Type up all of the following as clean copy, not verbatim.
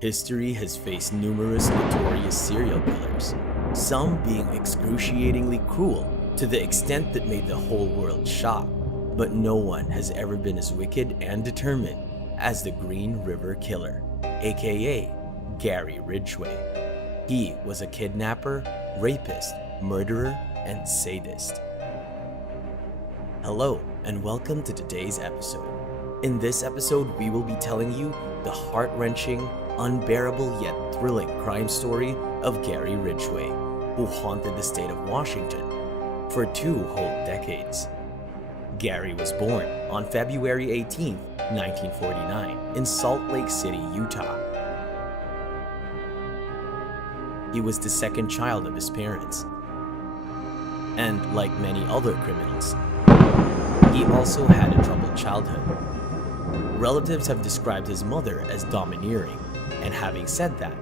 History has faced numerous notorious serial killers, some being excruciatingly cruel to the extent that made the whole world shock, but no one has ever been as wicked and determined as the Green River Killer, aka Gary Ridgway. He was a kidnapper, rapist, murderer, and sadist. Hello, and welcome to today's episode. In this episode, we will be telling you the heart-wrenching, unbearable yet thrilling crime story of Gary Ridgway, who haunted the state of Washington for 2 whole decades. Gary was born on February 18, 1949, in Salt Lake City, Utah. He was the second child of his parents, and like many other criminals, he also had a troubled childhood. Relatives have described his mother as domineering, and having said that,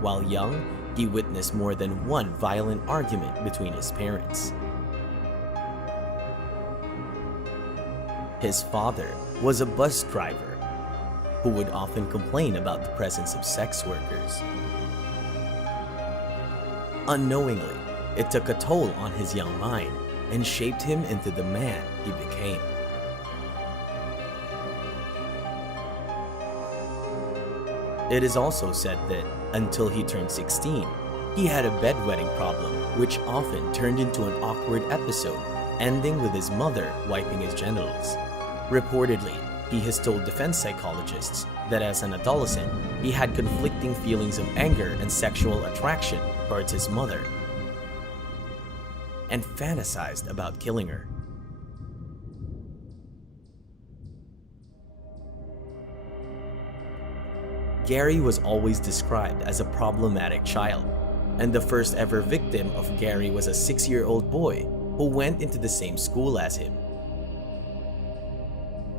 while young, he witnessed more than one violent argument between his parents. His father was a bus driver who would often complain about the presence of sex workers. Unknowingly, it took a toll on his young mind and shaped him into the man he became. It is also said that until he turned 16, he had a bedwetting problem, which often turned into an awkward episode, ending with his mother wiping his genitals. Reportedly, he has told defense psychologists that as an adolescent, he had conflicting feelings of anger and sexual attraction towards his mother, and fantasized about killing her. Gary was always described as a problematic child, and the first ever victim of Gary was a 6-year-old boy who went into the same school as him.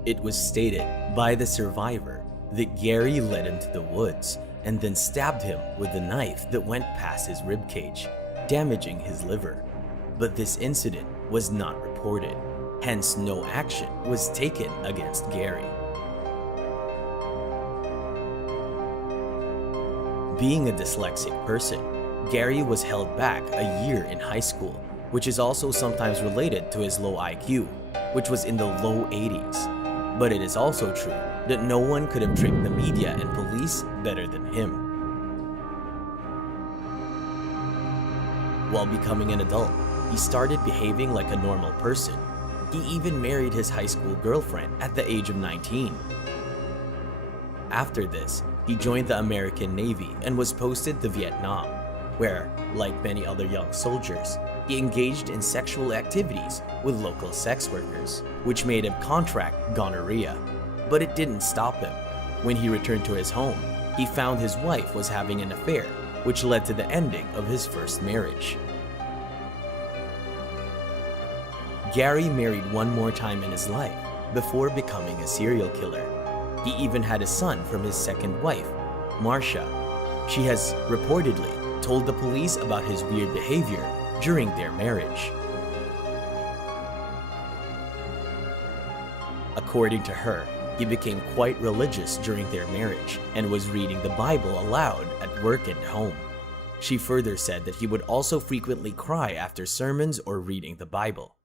It was stated by the survivor that Gary led him to the woods and then stabbed him with a knife that went past his ribcage, damaging his liver. But this incident was not reported, hence no action was taken against Gary. Being a dyslexic person, Gary was held back a year in high school, which is also sometimes related to his low IQ, which was in the low 80s. But it is also true that no one could have tricked the media and police better than him. While becoming an adult, he started behaving like a normal person. He even married his high school girlfriend at the age of 19. After this, he joined the American Navy and was posted to Vietnam, where, like many other young soldiers, he engaged in sexual activities with local sex workers, which made him contract gonorrhea. But it didn't stop him. When he returned to his home, he found his wife was having an affair, which led to the ending of his first marriage. Gary married one more time in his life before becoming a serial killer. He even had a son from his second wife, Marcia. She has reportedly told the police about his weird behavior during their marriage. According to her, he became quite religious during their marriage and was reading the Bible aloud at work and home. She further said that he would also frequently cry after sermons or reading the Bible.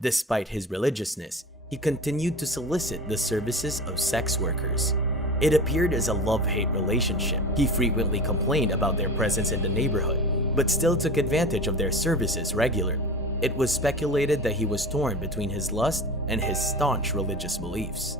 Despite his religiousness, he continued to solicit the services of sex workers. It appeared as a love-hate relationship. He frequently complained about their presence in the neighborhood, but still took advantage of their services regularly. It was speculated that he was torn between his lust and his staunch religious beliefs.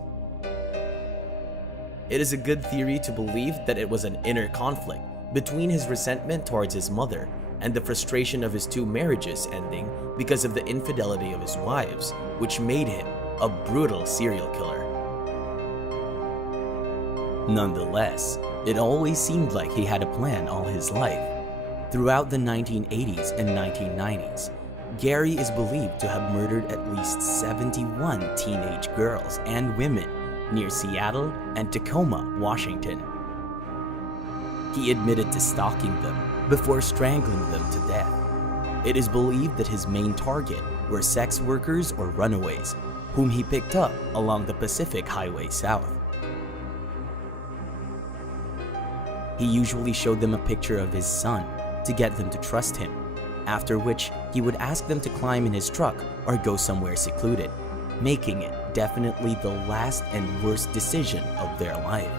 It is a good theory to believe that it was an inner conflict between his resentment towards his mother and the frustration of his 2 marriages ending because of the infidelity of his wives, which made him a brutal serial killer. Nonetheless, it always seemed like he had a plan all his life. Throughout the 1980s and 1990s, Gary is believed to have murdered at least 71 teenage girls and women near Seattle and Tacoma, Washington. He admitted to stalking them before strangling them to death. It is believed that his main target were sex workers or runaways, whom he picked up along the Pacific Highway South. He usually showed them a picture of his son to get them to trust him, after which he would ask them to climb in his truck or go somewhere secluded, making it definitely the last and worst decision of their life.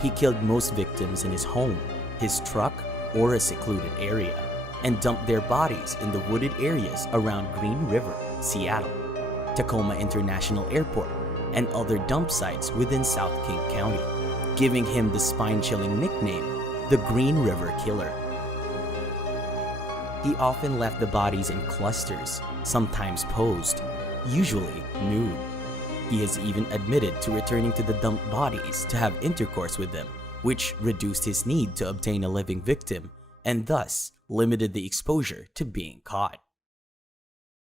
He killed most victims in his home, his truck, or a secluded area, and dumped their bodies in the wooded areas around Green River, Seattle, Tacoma International Airport, and other dump sites within South King County, giving him the spine-chilling nickname, the Green River Killer. He often left the bodies in clusters, sometimes posed, usually nude. He has even admitted to returning to the dumped bodies to have intercourse with them, which reduced his need to obtain a living victim and thus limited the exposure to being caught.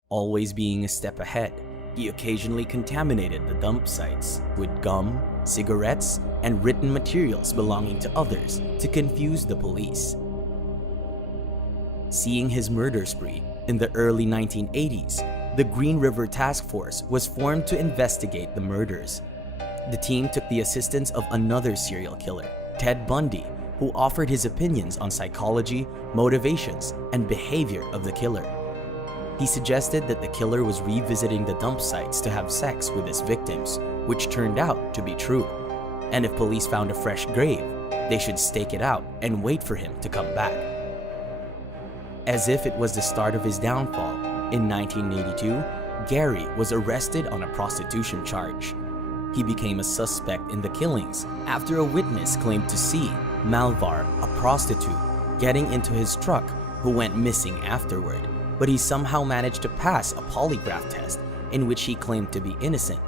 Always being a step ahead, he occasionally contaminated the dump sites with gum, cigarettes, and written materials belonging to others to confuse the police. Seeing his murder spree, in the early 1980s, the Green River Task Force was formed to investigate the murders. The team took the assistance of another serial killer, Ted Bundy, who offered his opinions on psychology, motivations, and behavior of the killer. He suggested that the killer was revisiting the dump sites to have sex with his victims, which turned out to be true. And if police found a fresh grave, they should stake it out and wait for him to come back. As if it was the start of his downfall, in 1982, Gary was arrested on a prostitution charge. He became a suspect in the killings after a witness claimed to see Malvar, a prostitute, getting into his truck who went missing afterward, but he somehow managed to pass a polygraph test in which he claimed to be innocent.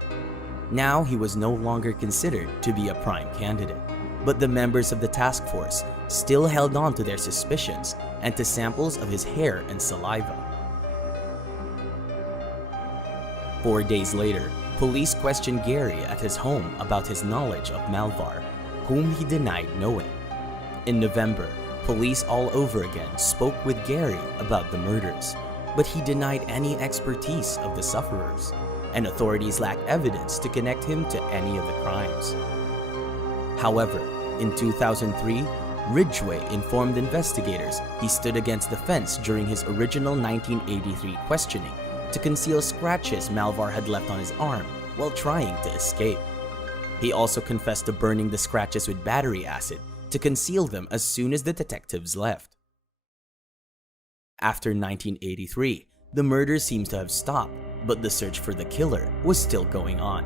Now he was no longer considered to be a prime candidate, but the members of the task force still held on to their suspicions and to samples of his hair and saliva. 4 days later, police questioned Gary at his home about his knowledge of Malvar, whom he denied knowing. In November, police all over again spoke with Gary about the murders, but he denied any expertise of the sufferers, and authorities lacked evidence to connect him to any of the crimes. However, in 2003, Ridgway informed investigators he stood against the fence during his original 1983 questioning to conceal scratches Malvar had left on his arm while trying to escape. He also confessed to burning the scratches with battery acid to conceal them as soon as the detectives left. After 1983, the murder seems to have stopped, but the search for the killer was still going on.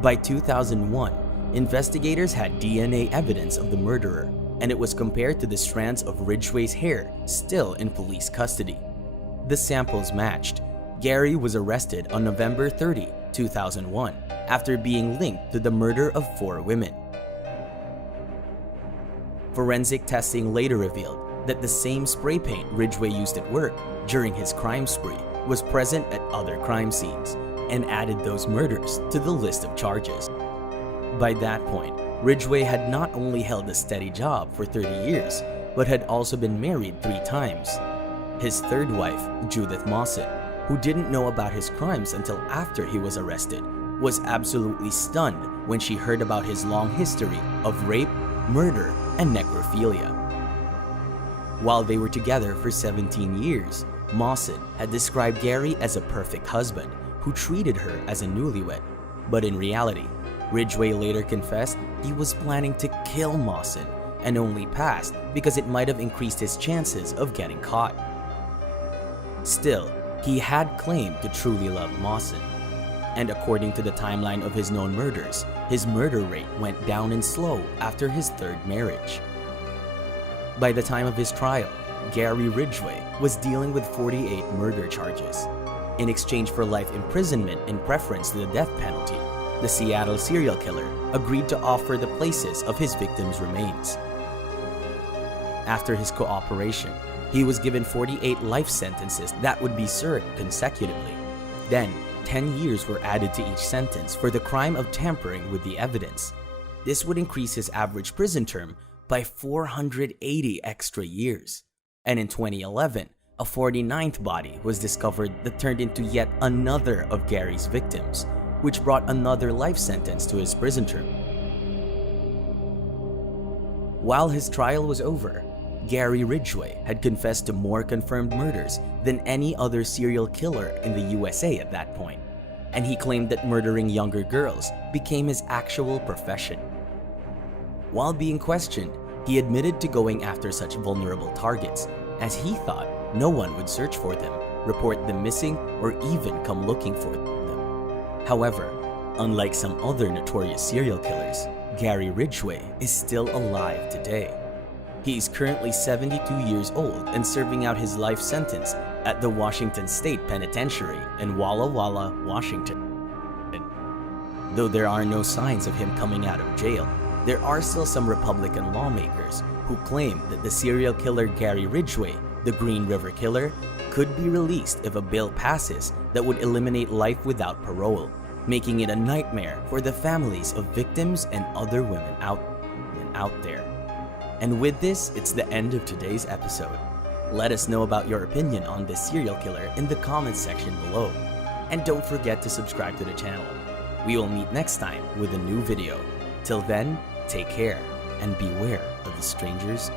By 2001, investigators had DNA evidence of the murderer, and it was compared to the strands of Ridgway's hair still in police custody. The samples matched. Gary was arrested on November 30, 2001, after being linked to the murder of 4 women. Forensic testing later revealed that the same spray paint Ridgway used at work during his crime spree was present at other crime scenes and added those murders to the list of charges. By that point, Ridgway had not only held a steady job for 30 years, but had also been married 3 times. His third wife, Judith Mawson, who didn't know about his crimes until after he was arrested, was absolutely stunned when she heard about his long history of rape, murder, and necrophilia. While they were together for 17 years, Mawson had described Gary as a perfect husband who treated her as a newlywed. But in reality, Ridgway later confessed he was planning to kill Mawson and only passed because it might have increased his chances of getting caught. Still, he had claimed to truly love Mawson, and according to the timeline of his known murders, his murder rate went down in slow after his 3rd marriage. By the time of his trial, Gary Ridgway was dealing with 48 murder charges. In exchange for life imprisonment in preference to the death penalty, the Seattle serial killer agreed to offer the places of his victims' remains. After his cooperation, he was given 48 life sentences that would be served consecutively. Then, 10 years were added to each sentence for the crime of tampering with the evidence. This would increase his average prison term by 480 extra years. And in 2011, a 49th body was discovered that turned into yet another of Gary's victims, which brought another life sentence to his prison term. While his trial was over, Gary Ridgway had confessed to more confirmed murders than any other serial killer in the USA at that point, and he claimed that murdering younger girls became his actual profession. While being questioned, he admitted to going after such vulnerable targets, as he thought no one would search for them, report them missing, or even come looking for them. However, unlike some other notorious serial killers, Gary Ridgway is still alive today. He is currently 72 years old and serving out his life sentence at the Washington State Penitentiary in Walla Walla, Washington. Though there are no signs of him coming out of jail, there are still some Republican lawmakers who claim that the serial killer Gary Ridgway, the Green River Killer, could be released if a bill passes that would eliminate life without parole, making it a nightmare for the families of victims and other women out there. And with this, it's the end of today's episode. Let us know about your opinion on this serial killer in the comments section below. And don't forget to subscribe to the channel. We will meet next time with a new video. Till then, take care and beware of the strangers.